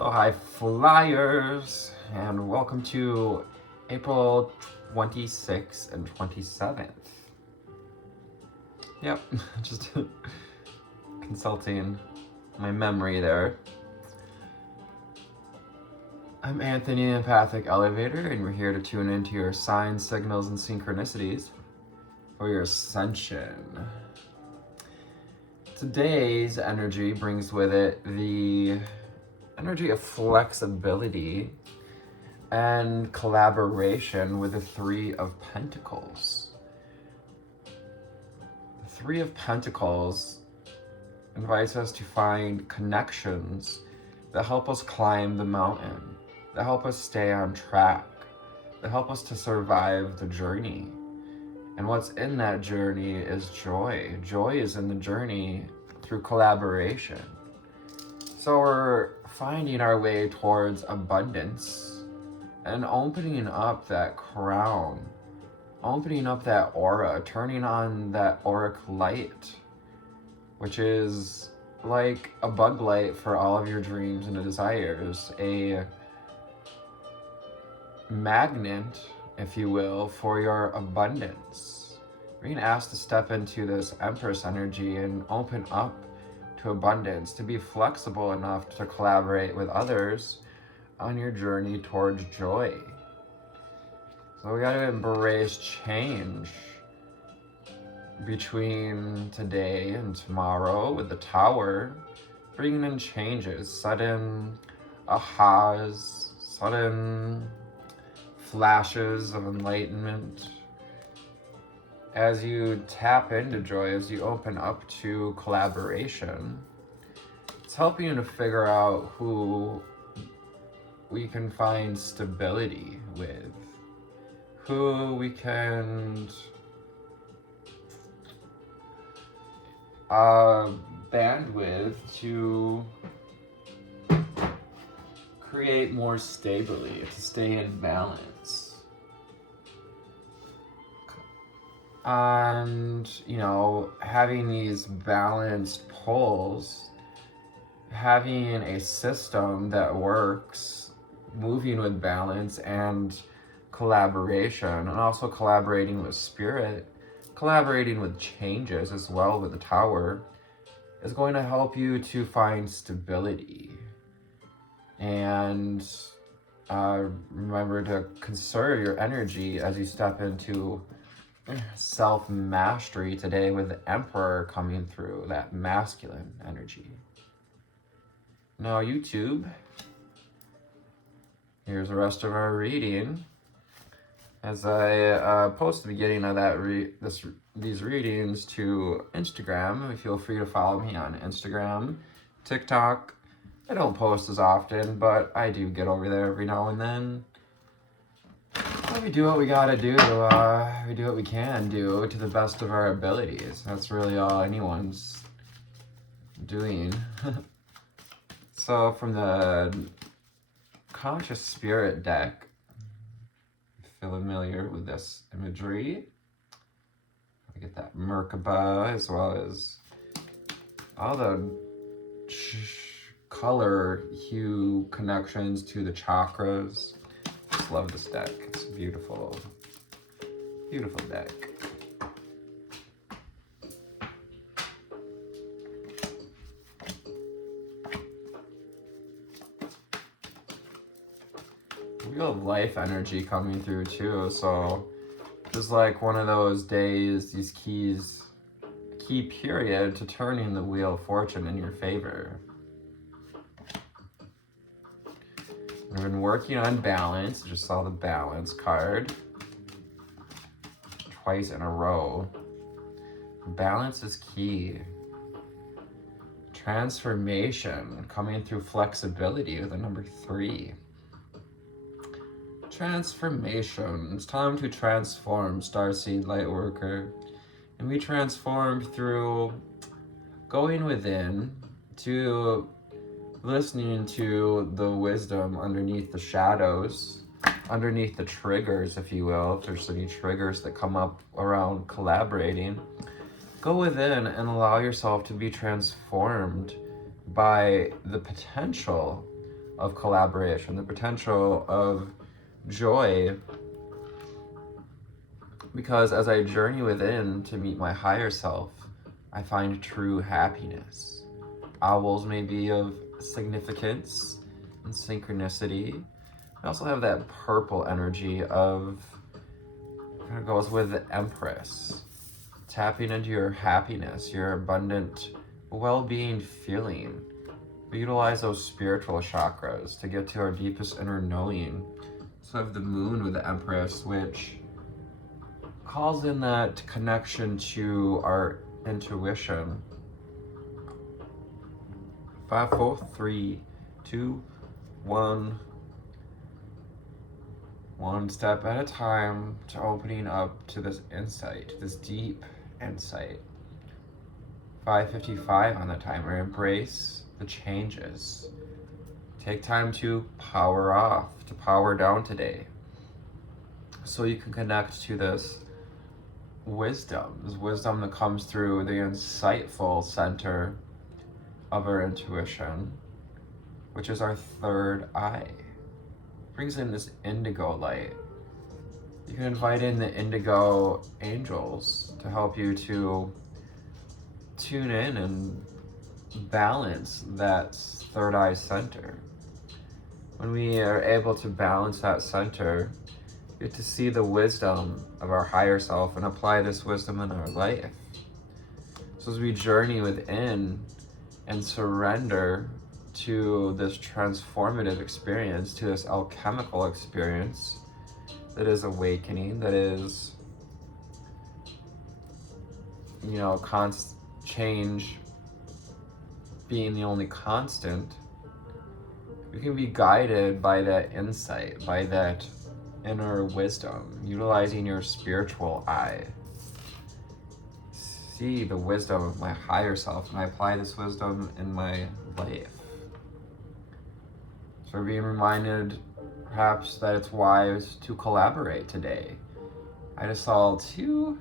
Oh, hi, flyers, and welcome to April 26th and 27th. Yep, just consulting my memory there. I'm Anthony, Empathic Elevator, and we're here to tune into your signs, signals, and synchronicities for your ascension. Today's energy brings with it the energy of flexibility and collaboration with the Three of Pentacles. The Three of Pentacles invites us to find connections that help us climb the mountain, that help us stay on track, that help us to survive the journey. And what's in that journey is joy. Joy is in the journey through collaboration. So we're finding our way towards abundance and opening up that crown, opening up that aura, turning on that auric light, which is like a bug light for all of your dreams and desires, a magnet, if you will, for your abundance. We're being asked to step into this Empress energy and open up to abundance, to be flexible enough to collaborate with others on your journey towards joy. So we got to embrace change between today and tomorrow with the Tower, bringing in changes, sudden ahas, sudden flashes of enlightenment. As you tap into joy, as you open up to collaboration, it's helping you to figure out who we can find stability with, who we can band with to create more stably, to stay in balance. And, having these balanced poles, having a system that works, moving with balance and collaboration, and also collaborating with spirit, collaborating with changes as well with the Tower, is going to help you to find stability. And remember to conserve your energy as you step into self-mastery today with the Emperor coming through, that masculine energy. Now, YouTube, here's the rest of our reading. As I post the beginning of that these readings to Instagram, feel free to follow me on Instagram, TikTok. I don't post as often, but I do get over there every now and then. We do what we gotta do. We do what we can do to the best of our abilities. That's really all anyone's doing. So from the Conscious Spirit deck, familiar with this imagery. I get that Merkaba as well as all the color hue connections to the chakras. Just love this deck. It's a beautiful, beautiful deck. Wheel of Life energy coming through too, so just like one of those days, these key period to turning the Wheel of Fortune in your favor. We've been working on balance. Just saw the balance card twice in a row. Balance is key. Transformation coming through flexibility with the number 3. Transformation. It's time to transform, Starseed Lightworker. And we transform through going within to listening to the wisdom underneath the shadows, underneath the triggers, if you will. If there's any triggers that come up around collaborating, go within and allow yourself to be transformed by the potential of collaboration, the potential of joy. Because as I journey within to meet my higher self, I find true happiness. Owls may be of significance and synchronicity. I also have that purple energy of, kind of goes with the Empress. Tapping into your happiness, your abundant well-being feeling. We utilize those spiritual chakras to get to our deepest inner knowing. So I have the moon with the Empress, which calls in that connection to our intuition. 5, 4, 3, 2, 1. One step at a time to opening up to this insight, this deep insight. 5:55 on the timer. Embrace the changes. Take time to power off, to power down today, so you can connect to this wisdom that comes through the insightful center of our intuition, which is our third eye. Brings in this indigo light. You can invite in the indigo angels to help you to tune in and balance that third eye center. When we are able to balance that center, we get to see the wisdom of our higher self and apply this wisdom in our life. So as we journey within and surrender to this transformative experience, to this alchemical experience that is awakening, that is, change being the only constant, we can be guided by that insight, by that inner wisdom, utilizing your spiritual eye. See the wisdom of my higher self, and I apply this wisdom in my life. So we're being reminded perhaps that it's wise to collaborate today. I just saw 2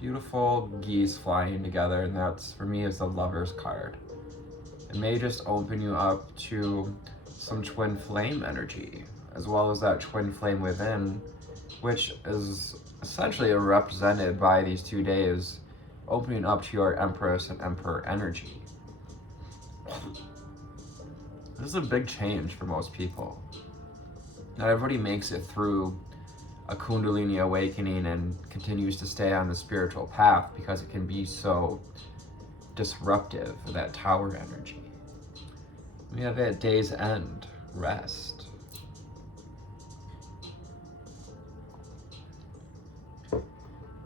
beautiful geese flying together, and that's, for me, is the Lover's card. It may just open you up to some twin flame energy, as well as that twin flame within, which is essentially represented by these 2 days, opening up to your Empress and Emperor energy. This is a big change for most people. Not everybody makes it through a Kundalini awakening and continues to stay on the spiritual path because it can be so disruptive, that tower energy. We have at day's end, rest.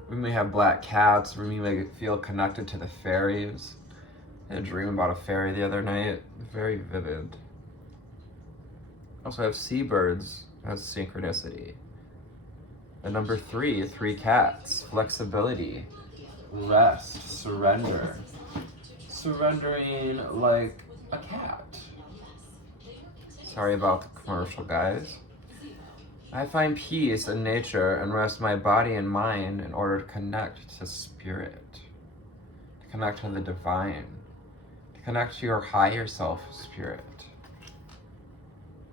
We may have black cats, we may feel connected to the fairies. I had a dream about a fairy the other night, very vivid. Also have seabirds as synchronicity. And number 3, 3 cats, flexibility, rest, surrender. Surrendering like a cat. Sorry about the commercial, guys. I find peace in nature and rest my body and mind in order to connect to spirit, to connect to the divine, to connect to your higher self spirit.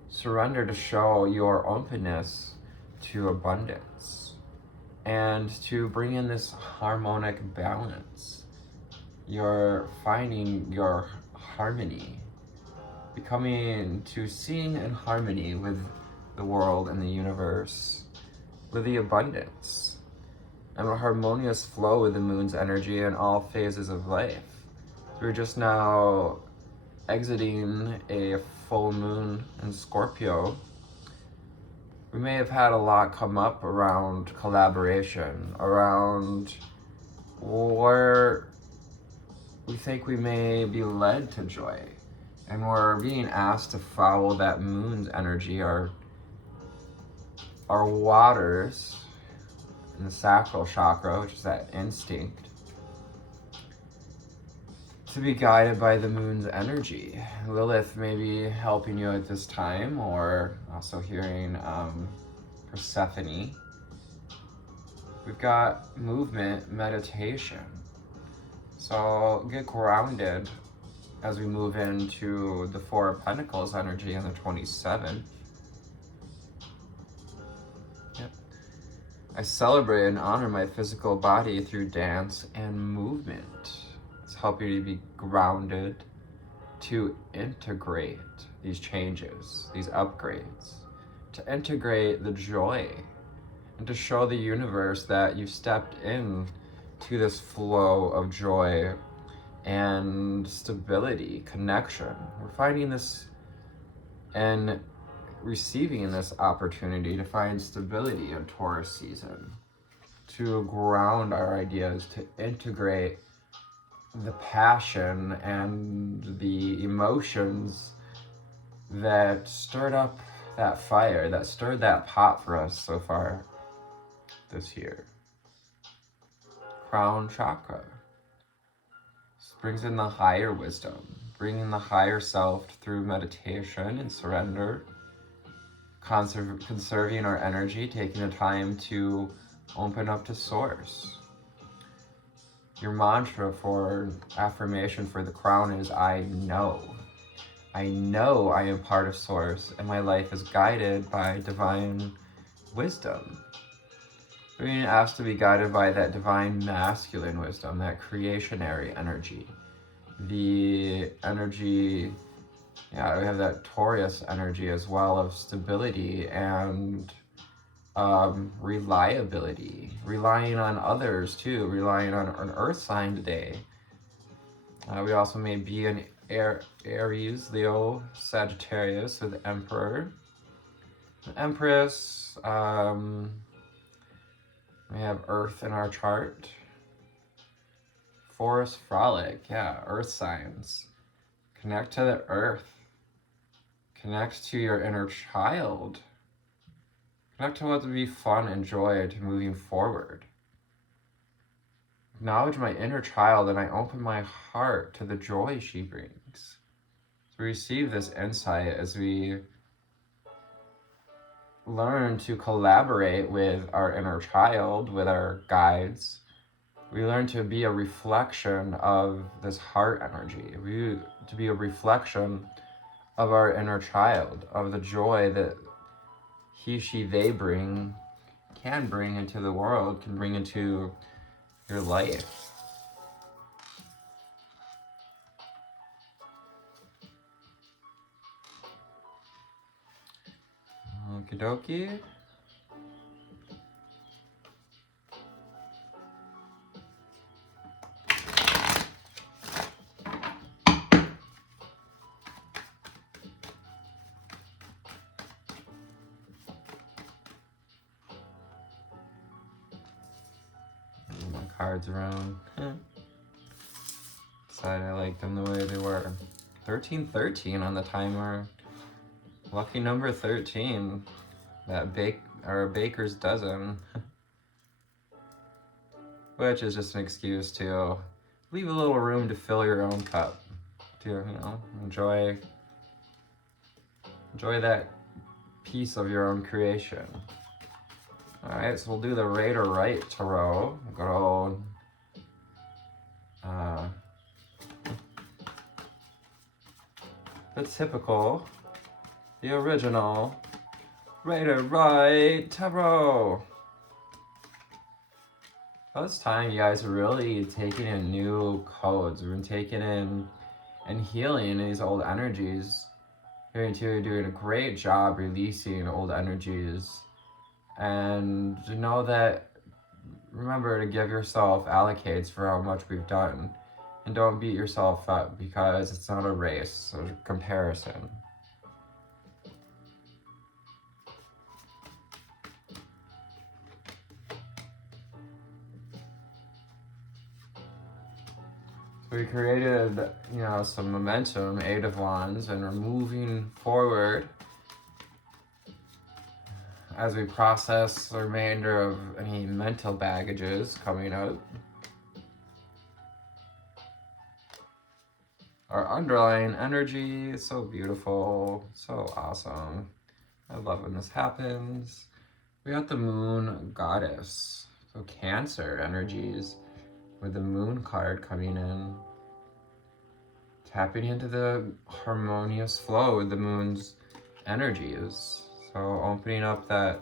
Surrender to show your openness to abundance and to bring in this harmonic balance. You're finding your harmony, becoming to sing in harmony with the world and the universe, with the abundance, and a harmonious flow with the moon's energy in all phases of life. We're just now exiting a full moon in Scorpio. We may have had a lot come up around collaboration, around where we think we may be led to joy. And we're being asked to follow that moon's energy, our waters in the sacral chakra, which is that instinct, to be guided by the moon's energy. Lilith may be helping you at this time, or also hearing Persephone. We've got movement, meditation. So get grounded as we move into the Four of Pentacles energy on the 27th. Yep. I celebrate and honor my physical body through dance and movement. It's helping you to be grounded, to integrate these changes, these upgrades, to integrate the joy, and to show the universe that you've stepped in to this flow of joy and stability, connection. We're finding this and receiving this opportunity to find stability in Taurus season, to ground our ideas, to integrate the passion and the emotions that stirred up that fire, that stirred that pot for us so far this year. Crown chakra. This brings in the higher wisdom, bringing the higher self through meditation and surrender, conserving our energy, taking the time to open up to source. Your mantra for affirmation for the crown is, I know. I know I am part of source and my life is guided by divine wisdom. We're being asked to be guided by that divine masculine wisdom, that creationary energy. The energy, we have that Taurus energy as well of stability and reliability, relying on others too, relying on an earth sign today. We also may be an Aries, Leo, Sagittarius with Emperor, Empress. We have Earth in our chart. Forest Frolic, yeah, Earth signs. Connect to the Earth. Connect to your inner child. Connect to what would be fun and joy to moving forward. Acknowledge my inner child and I open my heart to the joy she brings. To receive this insight as we learn to collaborate with our inner child, with our guides. We learn to be a reflection of this heart energy. To be a reflection of our inner child, of the joy that he, she, they can bring into the world, can bring into your life. Okie dokie. My cards around. Decided I like them the way they were. 1313 on the timer. Lucky number 13. That baker's dozen. Which is just an excuse to leave a little room to fill your own cup. To, enjoy that piece of your own creation. Alright, so we'll do the Raider Right Tarot. Good old the typical, the original Raider Right Tarot. Well, it's time you guys are really taking in new codes. We've been taking in and healing these old energies. You're doing a great job releasing old energies. And to know that, remember to give yourself allocates for how much we've done. And don't beat yourself up because it's not a race, it's a comparison. We created, some momentum, 8 of Wands, and we're moving forward as we process the remainder of any mental baggages coming up. Our underlying energy is so beautiful, so awesome. I love when this happens. We got the Moon Goddess, so Cancer energies with the Moon card coming in. tapping into the harmonious flow with the moon's energies. So opening up that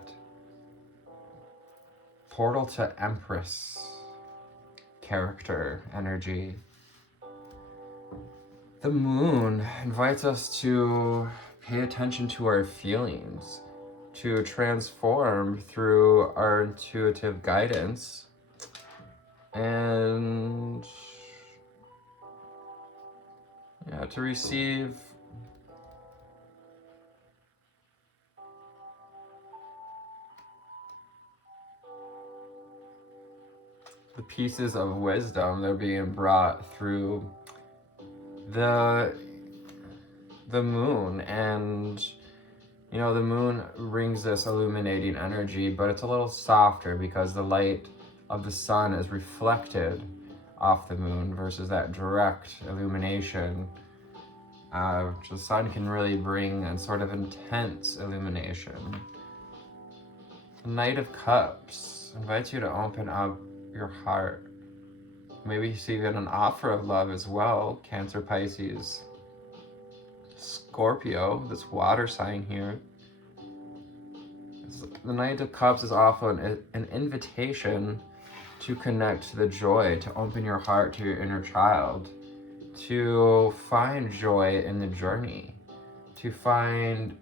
portal to Empress character energy. The moon invites us to pay attention to our feelings, to transform through our intuitive guidance, and to receive the pieces of wisdom that are being brought through the moon. And the moon brings this illuminating energy, but it's a little softer because the light of the sun is reflected off the moon versus that direct illumination. The sun can really bring a sort of intense illumination. The Knight of Cups invites you to open up your heart. Maybe you see even an offer of love as well. Cancer, Pisces, Scorpio, this water sign here. The Knight of Cups is often an invitation to connect to the joy, to open your heart to your inner child, to find joy in the journey, to find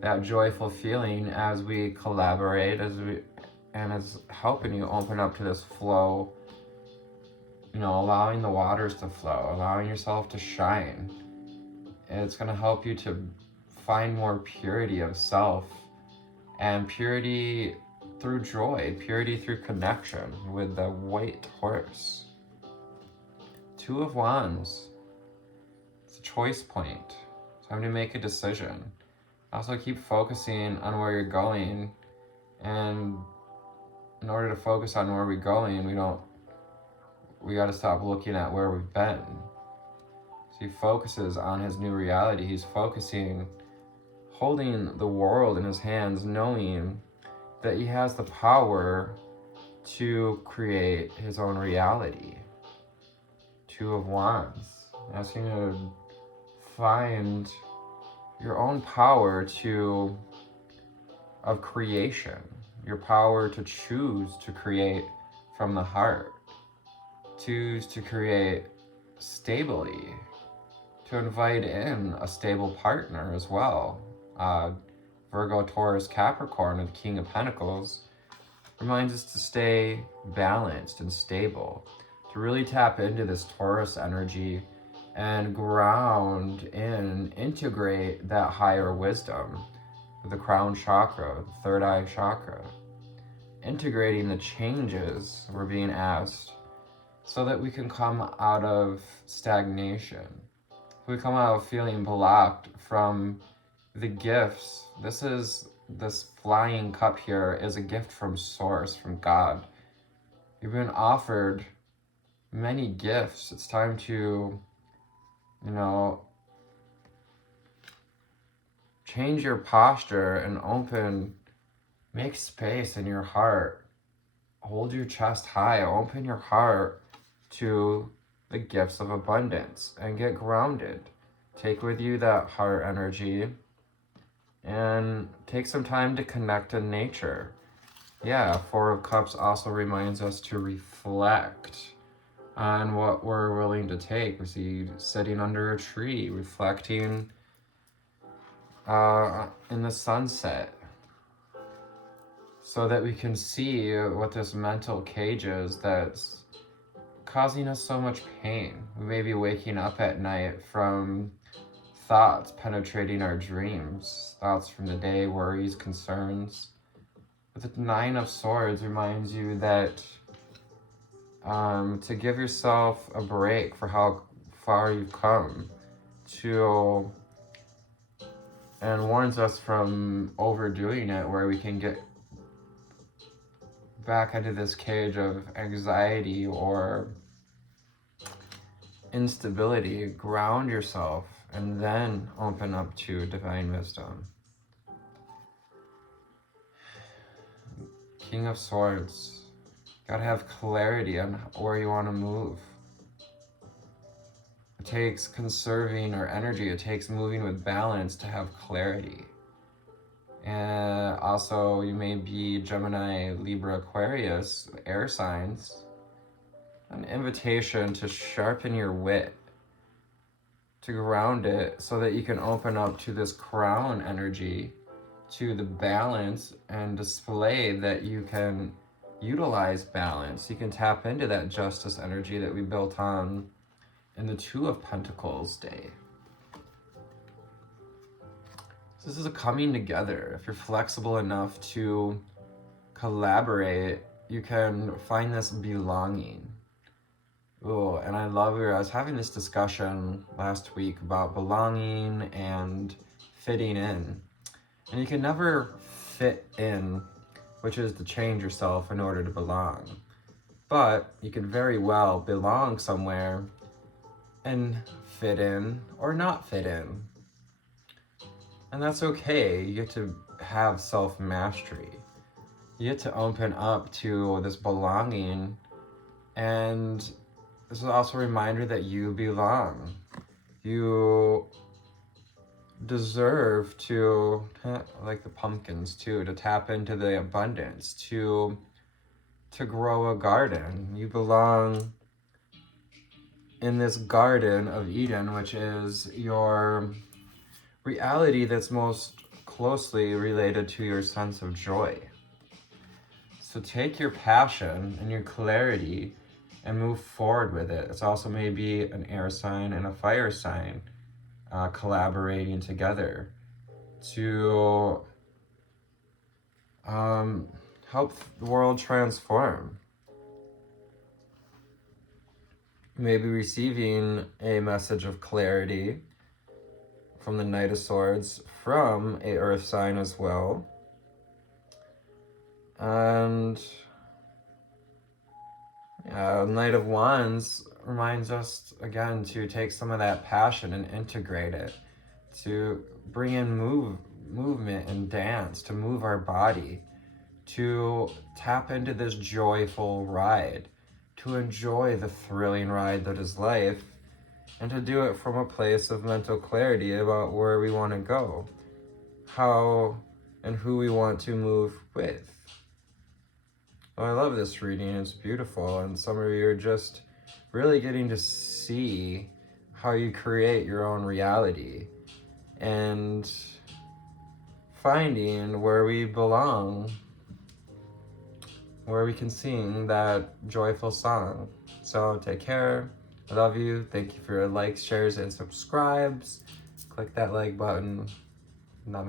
that joyful feeling as we collaborate, and as helping you open up to this flow, allowing the waters to flow, allowing yourself to shine. It's going to help you to find more purity of self, and purity through joy, purity through connection with the white horse. Two of Wands. It's a choice point. Time to make a decision. Also keep focusing on where you're going, and in order to focus on where we're going, we got to stop looking at where we've been. So he focuses on his new reality. He's focusing, holding the world in his hands, knowing that he has the power to create his own reality. Two of Wands, asking you to find your own power of creation, your power to choose to create from the heart, choose to create stably, to invite in a stable partner as well. Virgo, Taurus, Capricorn, and the King of Pentacles reminds us to stay balanced and stable, to really tap into this Taurus energy and ground in, integrate that higher wisdom with the crown chakra, the third eye chakra, integrating the changes we're being asked so that we can come out of stagnation. We come out of feeling blocked from the gifts. This flying cup here is a gift from Source, from God. You've been offered many gifts. It's time to, change your posture and make space in your heart. Hold your chest high, open your heart to the gifts of abundance and get grounded. Take with you that heart energy and take some time to connect to nature. Four of Cups also reminds us to reflect on what we're willing to take. We see sitting under a tree, reflecting in the sunset, so that we can see what this mental cage is that's causing us so much pain. We may be waking up at night from thoughts penetrating our dreams, thoughts from the day, worries, concerns. But the Nine of Swords reminds you that to give yourself a break for how far you've come, and warns us from overdoing it, where we can get back into this cage of anxiety or instability. Ground yourself and then open up to divine wisdom. King of Swords. Gotta have clarity on where you want to move. The takes conserving our energy. It takes moving with balance to have clarity. And also, you may be Gemini, Libra, Aquarius, air signs. An invitation to sharpen your wit, to ground it so that you can open up to this crown energy, to the balance, and display that you can utilize balance. You can tap into that justice energy that we built on in the Two of Pentacles day. So this is a coming together. If you're flexible enough to collaborate, you can find this belonging. Oh, and I was having this discussion last week about belonging and fitting in. And you can never fit in, which is to change yourself in order to belong. But you can very well belong somewhere and fit in or not fit in. And that's okay. You get to have self-mastery. You get to open up to this belonging, and this is also a reminder that you belong. You deserve to, like the pumpkins too, to tap into the abundance, to grow a garden. You belong in this garden of Eden, which is your reality that's most closely related to your sense of joy. So take your passion and your clarity and move forward with it. It's also maybe an air sign and a fire sign collaborating together to help the world transform. Maybe receiving a message of clarity from the Knight of Swords from a earth sign as well. And Knight of Wands reminds us again to take some of that passion and integrate it, to bring in movement and dance, to move our body, to tap into this joyful ride, to enjoy the thrilling ride that is life, and to do it from a place of mental clarity about where we want to go, how and who we want to move with. Oh, I love this reading. It's beautiful, and some of you are just really getting to see how you create your own reality and finding where we belong, where we can sing that joyful song. So take care. I love you. Thank you for your likes, shares, and subscribes. Click that like button. Namaste.